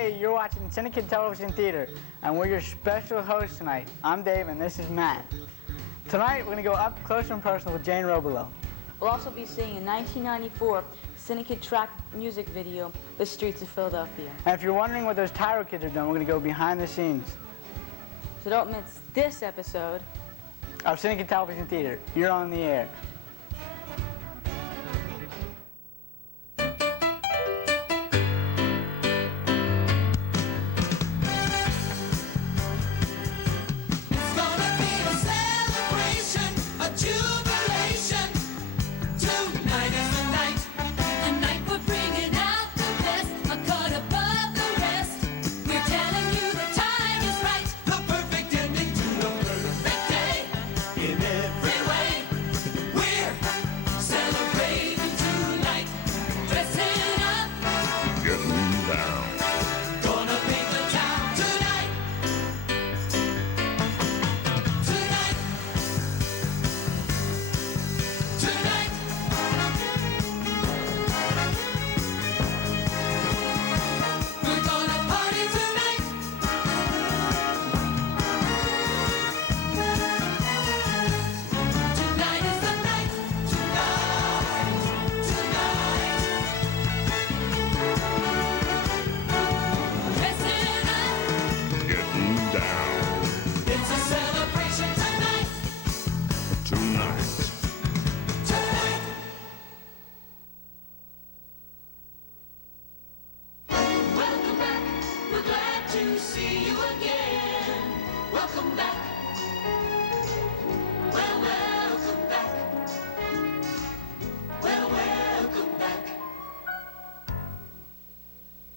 Hey, you're watching CINEKYD Television Theater, and we're your special hosts tonight. I'm Dave, and this is Matt. Tonight, we're going to go up close and personal with Jane Robelo. We'll also be seeing a 1994 CINEKYD track music video, The Streets of Philadelphia. And if you're wondering what those Tyro kids are doing, we're going to go behind the scenes So don't miss this episode of CINEKYD Television Theater. You're on the air.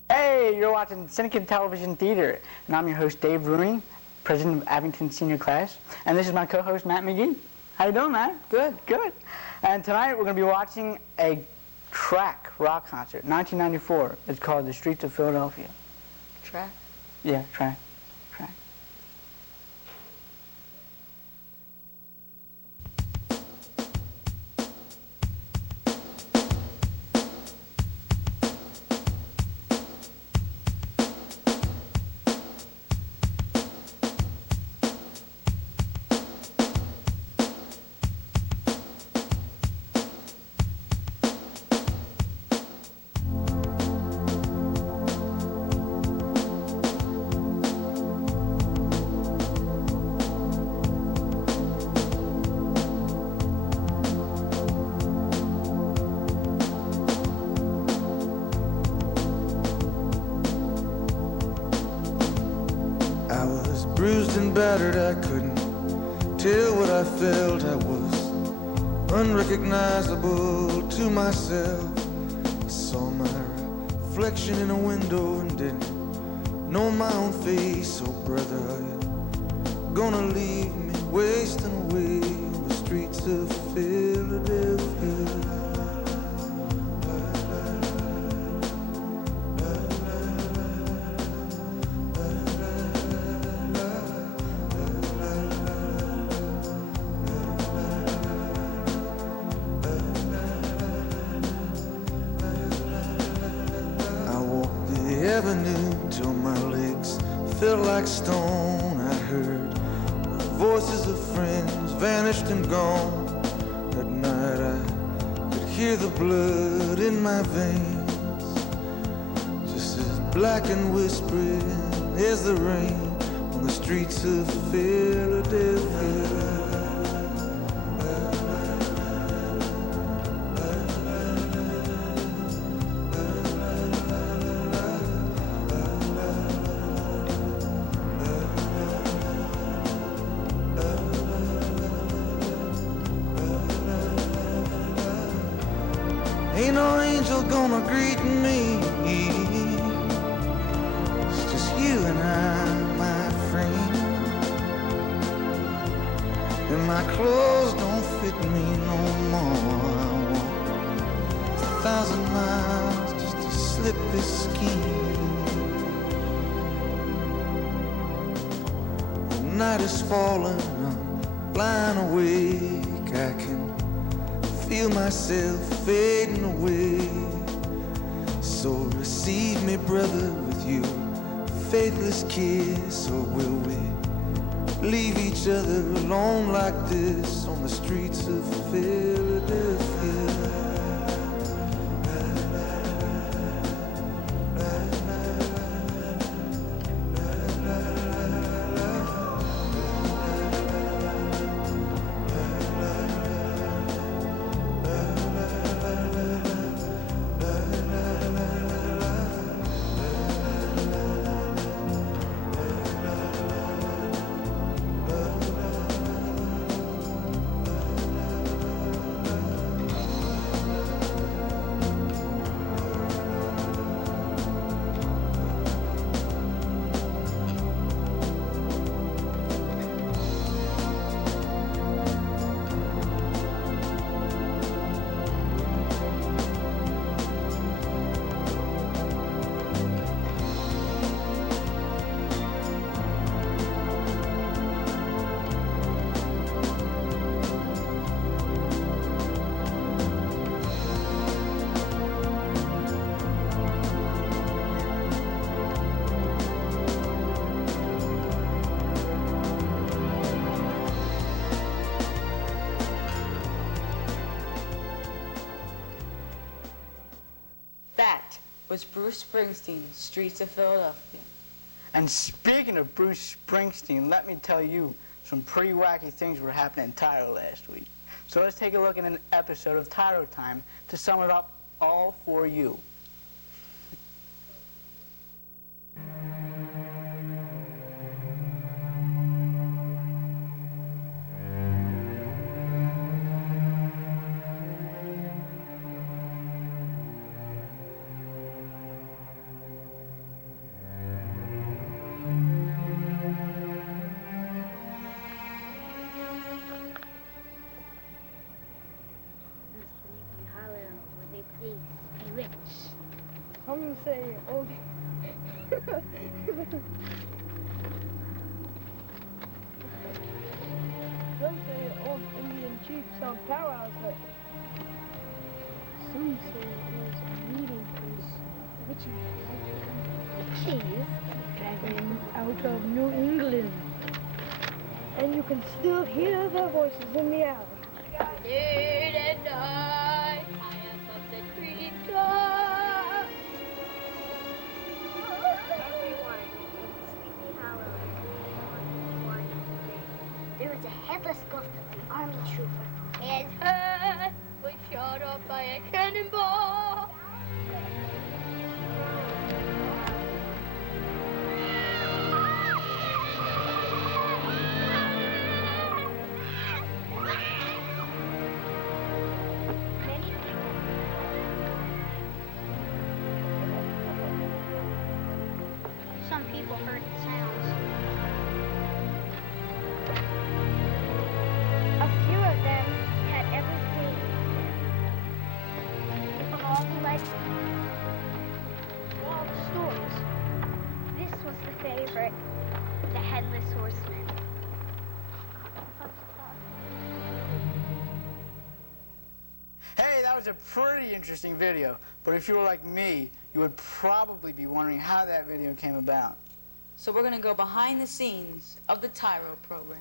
Hey, you're watching CINEKYD Television Theater, and I'm your host, Dave Rooney, president of Abington Senior Class, and this is my co-host, Matt McGee. How you doing, Matt? Good, good. And tonight we're going to be watching a track rock concert, 1994. It's called The Streets of Philadelphia. track. Yeah, track. Bruised and battered, I couldn't tell what I felt. I was unrecognizable to myself. I saw my reflection in a window and didn't know my own face. Oh brother, are you gonna leave me wasting away on the streets of Philadelphia? Avenue till my legs felt like stone. I heard the voices of friends vanished and gone. At night I could hear the blood in my veins, just as black and whispering as the rain on the streets of Philadelphia. Ain't no angel gonna greet me. It's just you and I, my friend. And my clothes don't fit me no more. I walk 1,000 miles just to slip this skin. The night is falling, I'm lying awake. I can feel myself fading away. So receive me, brother, with you faithless kiss, or will we leave each other alone like this on the streets of Philadelphia? That was Bruce Springsteen's Streets of Philadelphia. And speaking of Bruce Springsteen, let me tell you some pretty wacky things were happening in Tyro last week. So let's take a look at an episode of Tyro Time to sum it up all for you. Some say old. Some say old Indian chief some powwows there. Some say it was a meeting place witches dragging out of New England. And you can still hear their voices in the air. Late at night, high above the treetop. Everyone in Sleepy Hollow on one day, there was a headless ghost of an army trooper. His head was shot off by a cannonball. Some people heard the sounds. A few of them had everything from all the legends, all the stories. This was the favorite, the Headless Horseman. Hey, that was a pretty interesting video, but if you were like me, you would probably be wondering how that video came about. So we're going to go behind the scenes of the Tyro program.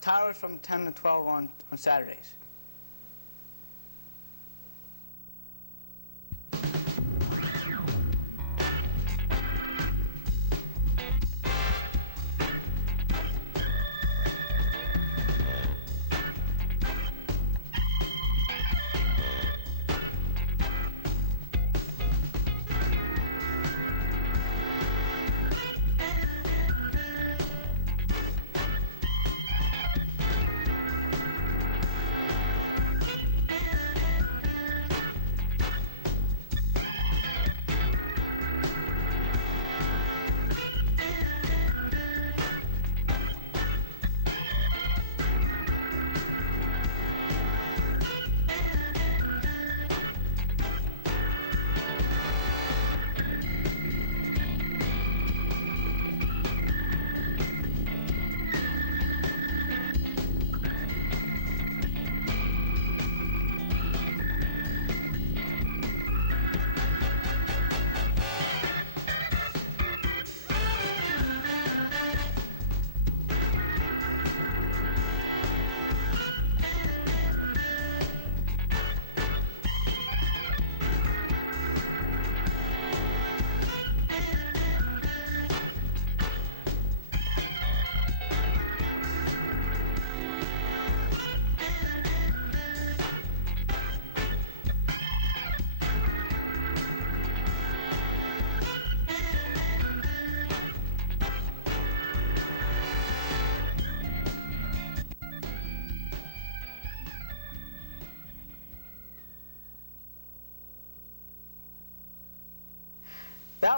Tyro's from 10 to 12 on Saturdays.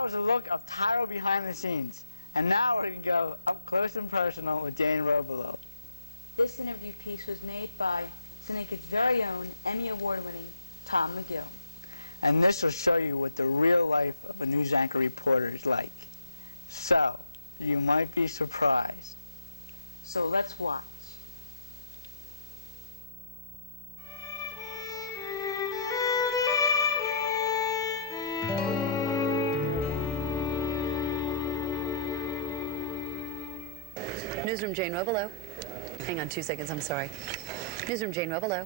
was a look of Tyro behind the scenes. And now we're going to go up close and personal with Jane Robelo. This interview piece was made by CINEKYD's very own Emmy Award-winning Tom McGill. And this will show you what the real life of a news anchor reporter is like. So, you might be surprised. So let's watch. Newsroom Jane Robelo. Hang on 2 seconds, I'm sorry. Newsroom Jane Robelo.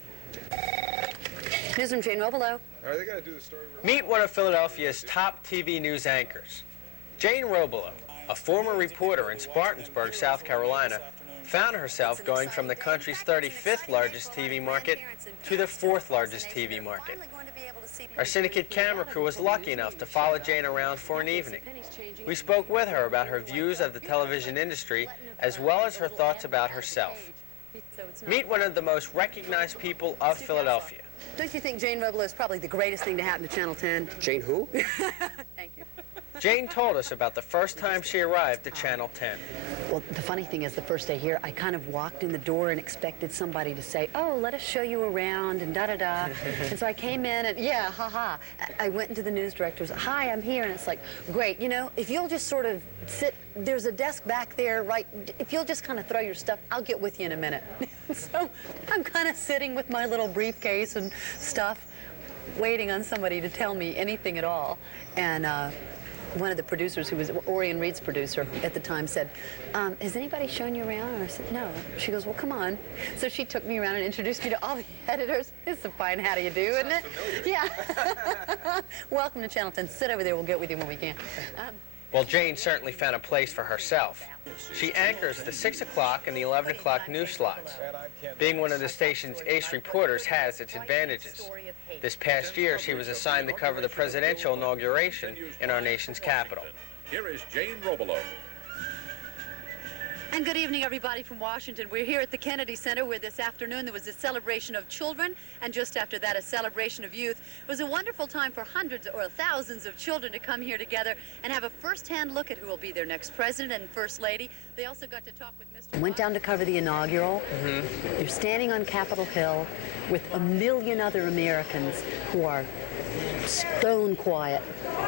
Newsroom Jane Robelo. Are they gonna do the story? Meet one of Philadelphia's top TV news anchors. Jane Robelo, a former reporter in Spartanburg, South Carolina, found herself going from the country's 35th largest TV market to the 4th largest TV market. Our CINEKYD camera crew was lucky enough to follow Jane around for an evening. We spoke with her about her views of the television industry as well as her thoughts about herself. Meet one of the most recognized people of Philadelphia. Don't you think Jane Robelo is probably the greatest thing to happen to Channel 10? Jane who? Thank you. Jane told us about the first time she arrived at Channel 10. Well, the funny thing is, the first day here, I kind of walked in the door and expected somebody to say, oh, let us show you around, and da-da-da. And so I came in, and yeah, ha-ha. I went into the news director's, hi, I'm here, and it's like, great, you know, if you'll just sort of sit, there's a desk back there, right, if you'll just kind of throw your stuff, I'll get with you in a minute. So I'm kind of sitting with my little briefcase and stuff, waiting on somebody to tell me anything at all. And one of the producers, who was Orion Reed's producer at the time, said, has anybody shown you around? And I said, no. She goes, well, come on. So she took me around and introduced me to all the editors. It's a fine how do you do, isn't it? Yeah. Welcome to Channel 10. Sit over there. We'll get with you when we can. Well, Jane certainly found a place for herself. She anchors the 6 o'clock and the 11 o'clock news slots. Being one of the station's ace reporters has its advantages. This past year, she was assigned to cover the presidential inauguration in our nation's capital. Here is Jane Robelo. And good evening, everybody from Washington. We're here at the Kennedy Center, where this afternoon there was a celebration of children, and just after that, a celebration of youth. It was a wonderful time for hundreds or thousands of children to come here together and have a first-hand look at who will be their next president and first lady. They also got to talk with Mr. Went down to cover the inaugural. You're standing on Capitol Hill with a million other Americans who are stone quiet.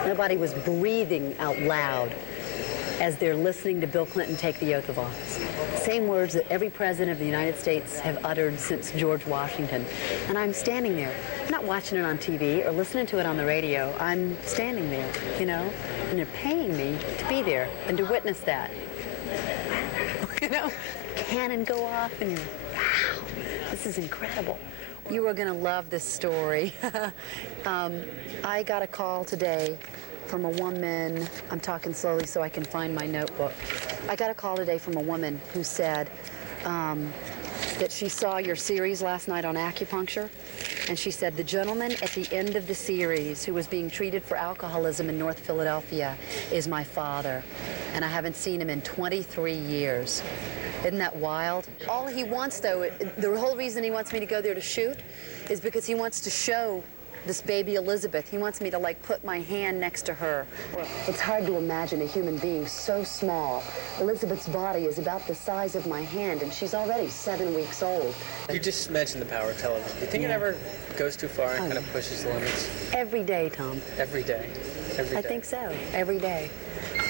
Nobody was breathing out loud as they're listening to Bill Clinton take the oath of office. Same words that every president of the United States have uttered since George Washington. And I'm standing there. I'm not watching it on TV or listening to it on the radio. I'm standing there, you know, and they're paying me to be there and to witness that. You know, cannon go off and you're, wow, this is incredible. You are gonna love this story. I got a call today from a woman. I'm talking slowly so I can find my notebook. I got a call today from a woman who said that she saw your series last night on acupuncture, and she said the gentleman at the end of the series who was being treated for alcoholism in North Philadelphia is my father, and I haven't seen him in 23 years. Isn't that wild? All he wants, though, the whole reason he wants me to go there to shoot is because he wants to show this baby Elizabeth. He wants me to, like, put my hand next to her. It's hard to imagine a human being so small. Elizabeth's body is about the size of my hand, and she's already 7 weeks old. You just mentioned the power of television. Do you think it ever goes too far and kind of pushes the limits? Every day, Tom. Every day? Every day? I think so. Every day.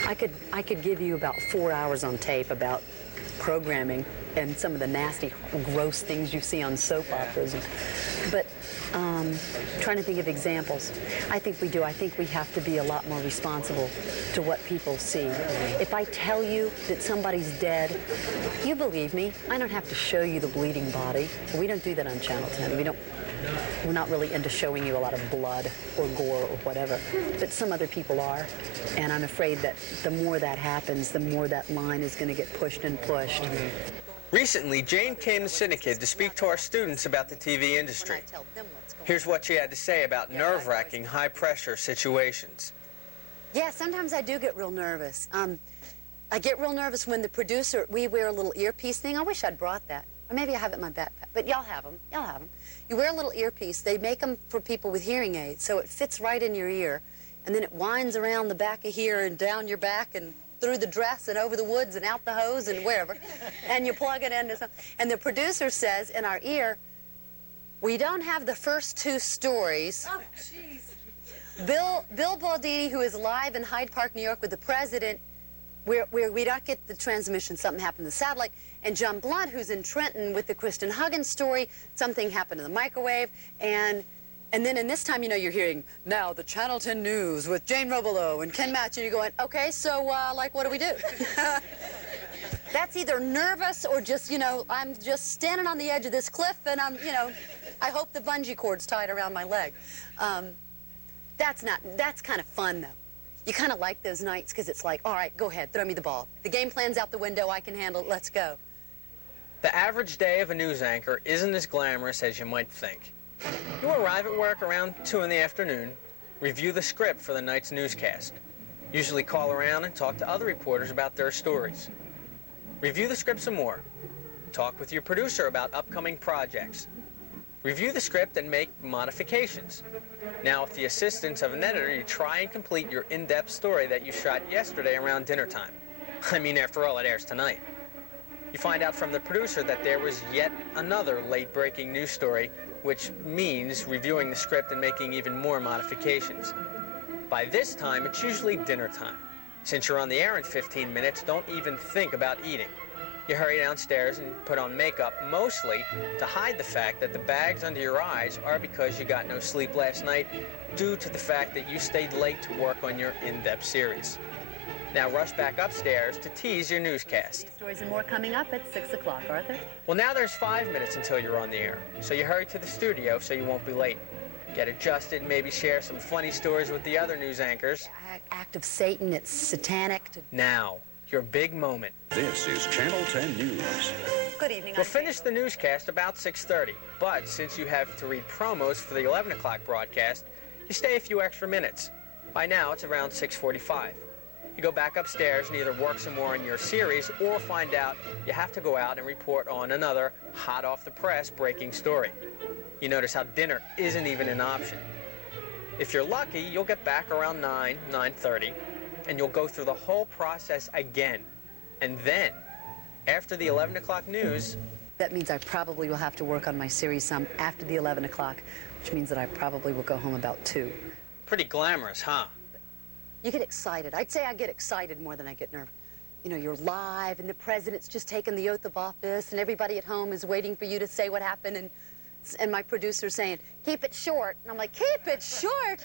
I could give you about 4 hours on tape about programming and some of the nasty, gross things you see on soap operas. But trying to think of examples. I think we do. I think we have to be a lot more responsible to what people see. If I tell you that somebody's dead, you believe me. I don't have to show you the bleeding body. We don't do that on Channel 10. We're not really into showing you a lot of blood or gore or whatever, but some other people are. And I'm afraid that the more that happens, the more that line is going to get pushed and pushed. Recently, Jane came to CINEKYD to speak to our students about the TV industry. Here's what she had to say about nerve-wracking, high-pressure situations. Yeah, sometimes I do get real nervous. I get real nervous when the producer, we wear a little earpiece thing. I wish I'd brought that. Or maybe I have it in my backpack. But y'all have them. Y'all have them. You wear a little earpiece. They make them for people with hearing aids, so it fits right in your ear. and then it winds around the back of here and down your back and through the dress and over the woods and out the hose and wherever, and you plug it into something. And the producer says in our ear, we don't have the first two stories. Oh, jeez. Bill Baldini, who is live in Hyde Park, New York with the president, we don't get the transmission. Something happened to the satellite. And John Blunt, who's in Trenton with the Kristen Huggins story, something happened to the microwave. And then in this time, you know, you're hearing, now the Channel 10 News with Jane Robelo and Ken Match, and you're going, okay, so, like, what do we do? That's either nervous or just, you know, I'm just standing on the edge of this cliff and I'm, you know, I hope the bungee cord's tied around my leg. That's kind of fun, though. You kind of like those nights because it's like, all right, go ahead, throw me the ball. The game plan's out the window, I can handle it, let's go. The average day of a news anchor isn't as glamorous as you might think. You arrive at work around 2 in the afternoon, review the script for the night's newscast, usually call around and talk to other reporters about their stories. Review the script some more, talk with your producer about upcoming projects. Review the script and make modifications. Now, with the assistance of an editor, you try and complete your in-depth story that you shot yesterday around dinner time. I mean, after all, it airs tonight. You find out from the producer that there was yet another late-breaking news story, which means reviewing the script and making even more modifications. By this time, it's usually dinner time. Since you're on the air in 15 minutes, don't even think about eating. You hurry downstairs and put on makeup, mostly to hide the fact that the bags under your eyes are because you got no sleep last night due to the fact that you stayed late to work on your in-depth series. Now rush back upstairs to tease your newscast. Stories and more coming up at 6 o'clock, Arthur. Well, now there's 5 minutes until you're on the air, so you hurry to the studio so you won't be late. Get adjusted, maybe share some funny stories with the other news anchors. Act of Satan, it's satanic. Now, your big moment. This is Channel 10 News. Good evening. We'll finish the newscast about 6:30, but since you have to read promos for the 11 o'clock broadcast, you stay a few extra minutes. By now, it's around 6:45. You go back upstairs and either work some more on your series or find out you have to go out and report on another hot-off-the-press breaking story. You notice how dinner isn't even an option. If you're lucky, you'll get back around 9:30, and you'll go through the whole process again. And then, after the 11 o'clock news... That means I probably will have to work on my series some after the 11 o'clock, which means that I probably will go home about 2. Pretty glamorous, huh? You get excited. I'd say I get excited more than I get nervous. You know, you're live, and the president's just taken the oath of office, and everybody at home is waiting for you to say what happened, and my producer's saying, keep it short. And I'm like, keep it short?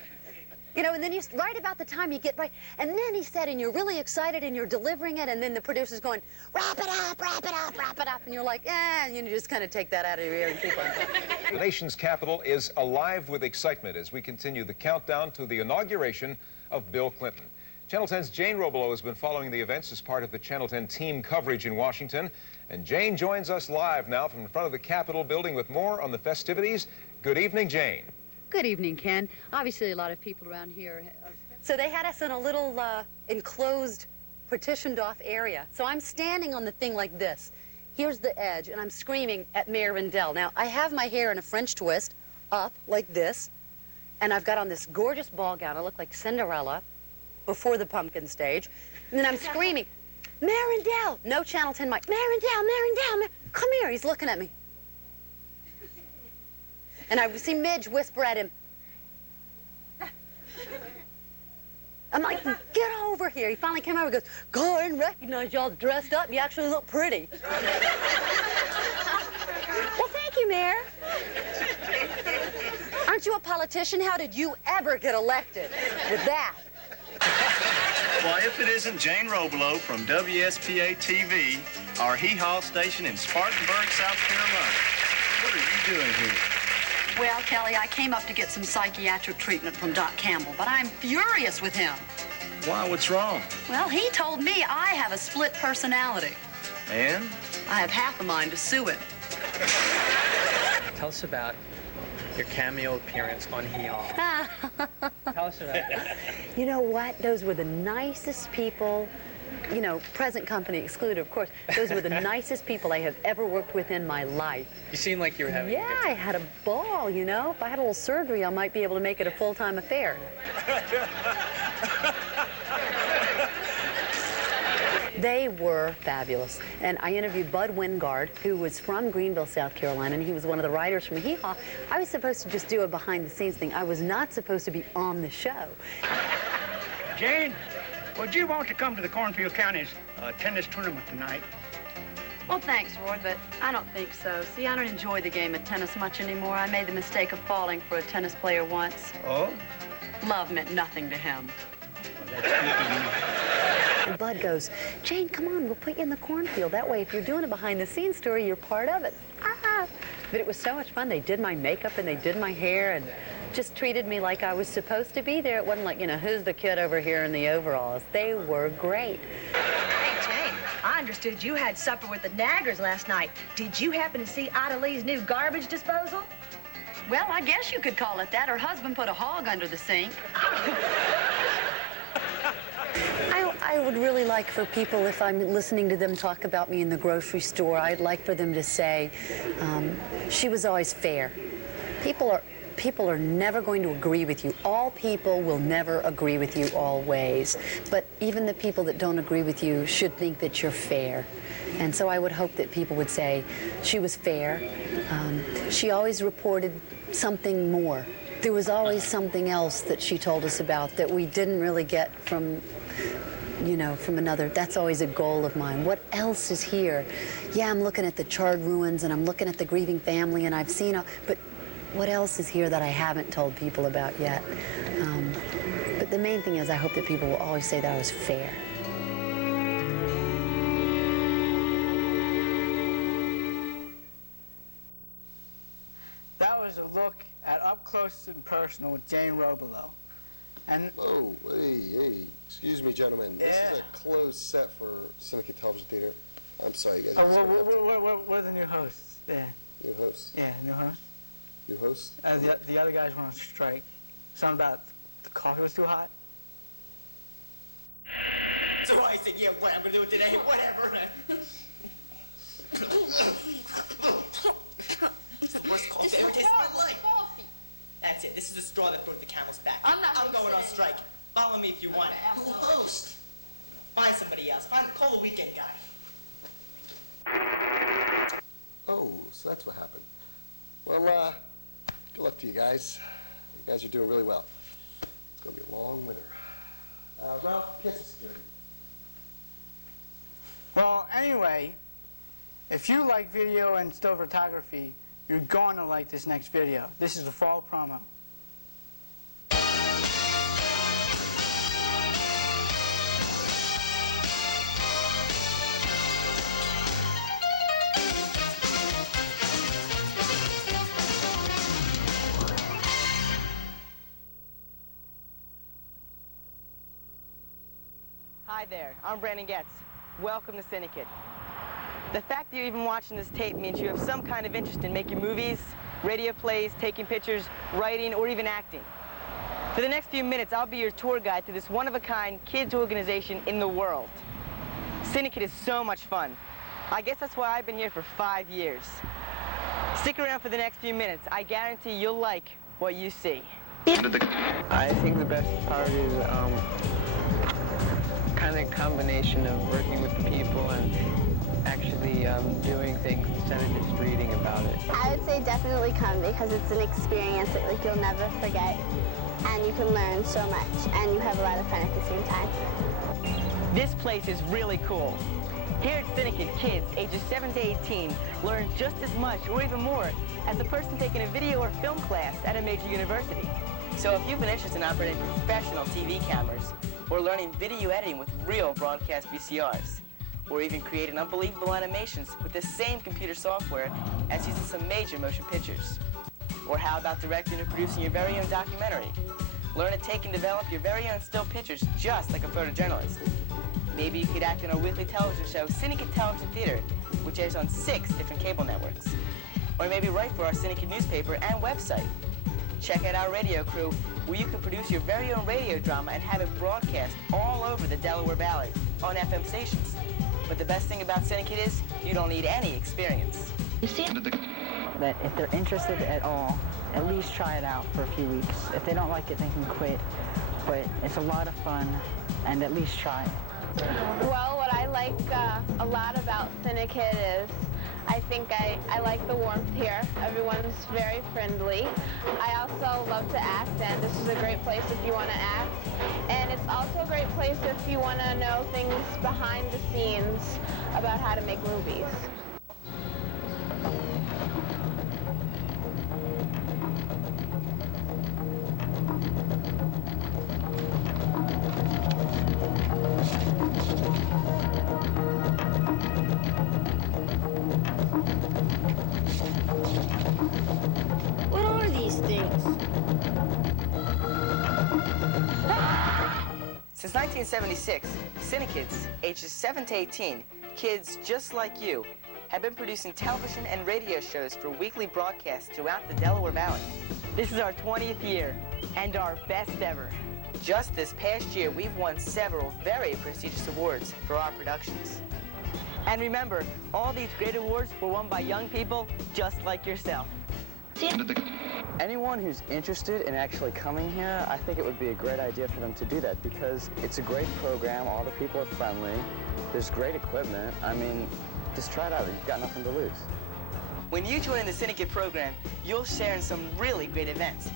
You know, and then right about the time you get right, and then he said, and you're really excited, and you're delivering it, and then the producer's going, wrap it up, wrap it up, wrap it up, and you're like, and you just kind of take that out of your ear and keep on talking. The nation's capital is alive with excitement as we continue the countdown to the inauguration of Bill Clinton. Channel 10's Jane Robelo has been following the events as part of the Channel 10 team coverage in Washington. And Jane joins us live now from in front of the Capitol building with more on the festivities. Good evening, Jane. Good evening, Ken. Obviously, a lot of people around here are... So they had us in a little enclosed, partitioned-off area. So I'm standing on the thing like this. Here's the edge, and I'm screaming at Mayor Rendell. Now, I have my hair in a French twist, up like this, and I've got on this gorgeous ball gown. I look like Cinderella before the pumpkin stage. And then I'm screaming, Mayor Rendell! No Channel 10 mic. Mayor Rendell, Mayor Rendell, come here. He's looking at me. And I see Midge whisper at him. I'm like, get over here. He finally came over and goes, go, I didn't recognize y'all dressed up. You actually look pretty. Well, thank you, Mayor. Aren't you a politician? How did you ever get elected with that? Well, if it isn't Jane Robelo from WSPA TV, our hee-haw station in Spartanburg, South Carolina. What are you doing here? Well, Kelly, I came up to get some psychiatric treatment from Doc Campbell, but I'm furious with him. Why, what's wrong? Well, he told me I have a split personality. And? I have half a mind to sue him. Tell us about your cameo appearance on Hee Haw. Tell us about that. You know what? Those were the nicest people. you know, present company excluded, of course. Those were the nicest people I have ever worked with in my life. You seem like you were having a good Yeah, time. I had a ball, you know. If I had a little surgery, I might be able to make it a full-time affair. They were fabulous. And I interviewed Bud Wingard, who was from Greenville, South Carolina, and he was one of the writers from Hee Haw. I was supposed to just do a behind-the-scenes thing. I was not supposed to be on the show. Jane, would you want to come to the Cornfield County's tennis tournament tonight? Well, thanks, Roy, but I don't think so. See, I don't enjoy the game of tennis much anymore. I made the mistake of falling for a tennis player once. Oh? Love meant nothing to him. Well, that's good to know. And Bud goes, Jane, come on, we'll put you in the cornfield. That way, if you're doing a behind-the-scenes story, you're part of it. Ah! But it was so much fun. They did my makeup and they did my hair and just treated me like I was supposed to be there. It wasn't like, you know, who's the kid over here in the overalls? They were great. Hey, Jane, I understood you had supper with the Naggers last night. Did you happen to see Ida Lee's new garbage disposal? Well, I guess you could call it that. Her husband put a hog under the sink. I would really like for people, if I'm listening to them talk about me in the grocery store, I'd like for them to say, she was always fair. People are never going to agree with you. All people will never agree with you always. But even the people that don't agree with you should think that you're fair. And so I would hope that people would say, she was fair. She always reported something more. There was always something else that she told us about that we didn't really get from, you know, from another. That's always a goal of mine. What else is here? Yeah, I'm looking at the charred ruins and I'm looking at the grieving family and I've seen, but what else is here that I haven't told people about yet? But the main thing is I hope that people will always say that I was fair. That was a look at Up Close and Personal with Jane Robelo. And oh, hey, excuse me, gentlemen. Yeah. This is a closed set for CINEKYD Television Theater. I'm sorry, guys. We're the new hosts. Yeah. New hosts? Yeah, new hosts. New hosts? The other guys went on strike. Something about the coffee was too hot. So I said, yeah, what I'm gonna do today, whatever. It's the worst coffee I've ever tasted in my life. That's it. This is the straw that broke the camel's back. I'm going on strike. Follow me if you want. Who host? Find somebody else. Call the weekend guy. Oh, so that's what happened. Well, good luck to you guys. You guys are doing really well. It's going to be a long winter. Ralph, kiss the security. Well, anyway, if you like video and still photography, you're going to like this next video. This is the fall promo. Hi there, I'm Brandon Getz. Welcome to CINEKYD. The fact that you're even watching this tape means you have some kind of interest in making movies, radio plays, taking pictures, writing, or even acting. For the next few minutes, I'll be your tour guide to this one-of-a-kind kids organization in the world. CINEKYD is so much fun. I guess that's why I've been here for 5 years. Stick around for the next few minutes. I guarantee you'll like what you see. I think the best part is kind of combination of working with the people and actually doing things instead of just reading about it. I would say definitely come because it's an experience that like you'll never forget, and you can learn so much, and you have a lot of fun at the same time. This place is really cool. Here at CINEKYD, kids ages 7 to 18 learn just as much or even more as a person taking a video or film class at a major university. So if you've been interested in operating professional TV cameras, or learning video editing with real broadcast VCRs, or even creating unbelievable animations with the same computer software as using some major motion pictures. Or how about directing and producing your very own documentary? Learn to take and develop your very own still pictures just like a photojournalist. Maybe you could act in our weekly television show, CINEKYD Television Theater, which airs on 6 different cable networks. Or maybe write for our CINEKYD newspaper and website. check out our radio crew, where you can produce your very own radio drama and have it broadcast all over the Delaware Valley on FM stations. But the best thing about CINEKYD is you don't need any experience. You see that if they're interested at all, at least try it out for a few weeks. If they don't like it, they can quit. But it's a lot of fun, and at least try it. Well, what I like a lot about CINEKYD is I think I like the warmth here. Everyone's very friendly. I also love to act, and this is a great place if you want to act. And it's also a great place if you want to know things behind the scenes about how to make movies. What are these things? Since 1976, CINEKYDs, ages 7 to 18, kids just like you, have been producing television and radio shows for weekly broadcasts throughout the Delaware Valley. This is our 20th year, and our best ever. Just this past year, we've won several very prestigious awards for our productions. And remember, all these great awards were won by young people just like yourself. Anyone who's interested in actually coming here, I think it would be a great idea for them to do that because it's a great program, all the people are friendly, there's great equipment. I mean, just try it out, you've got nothing to lose. When you join the CINEKYD program, you'll share in some really great events.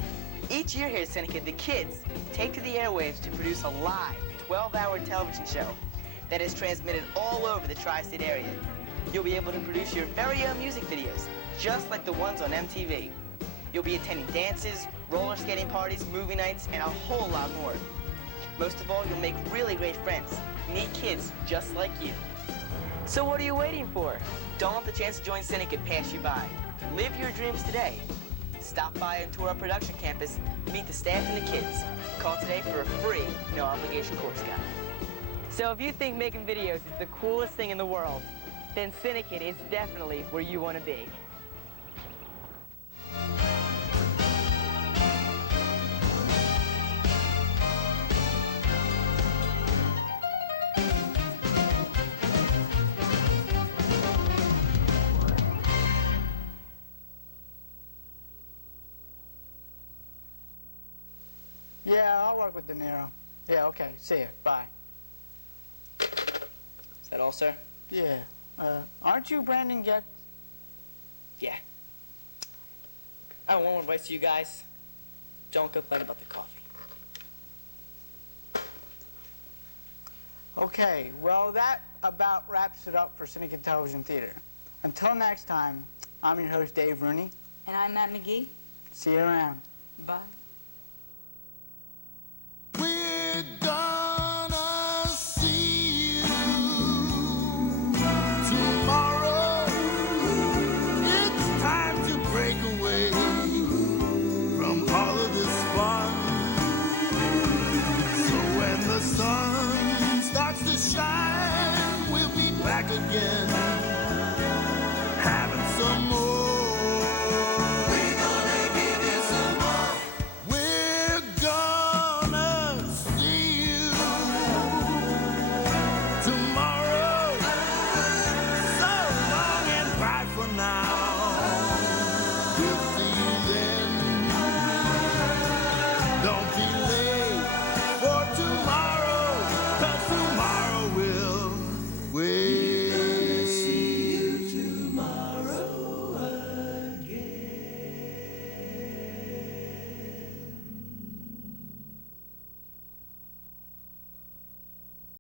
Each year here at CINEKYD, the kids take to the airwaves to produce a live 12-hour television show that is transmitted all over the tri-state area. You'll be able to produce your very own music videos, just like the ones on MTV. You'll be attending dances, roller skating parties, movie nights, and a whole lot more. Most of all, you'll make really great friends, meet kids just like you. So what are you waiting for? Don't let the chance to join CINEKYD pass you by. Live your dreams today. Stop by and tour our production campus, meet the staff and the kids. Call today for a free, no-obligation course guide. So if you think making videos is the coolest thing in the world, then CINEKYD is definitely where you want to be. Yeah, I'll work with De Niro. Yeah, okay. See ya. Bye. Is that all, sir? Yeah. Aren't you Brandon Getz? Yeah. I have one more advice to you guys. Don't complain about the coffee. Okay, well, that about wraps it up for CINEKYD Television Theater. Until next time, I'm your host, Dave Rooney. And I'm Matt McGee. See you around. Bye. We're gonna see you tomorrow. It's time to break away from all of this fun. So when the sun starts to shine, we'll be back again.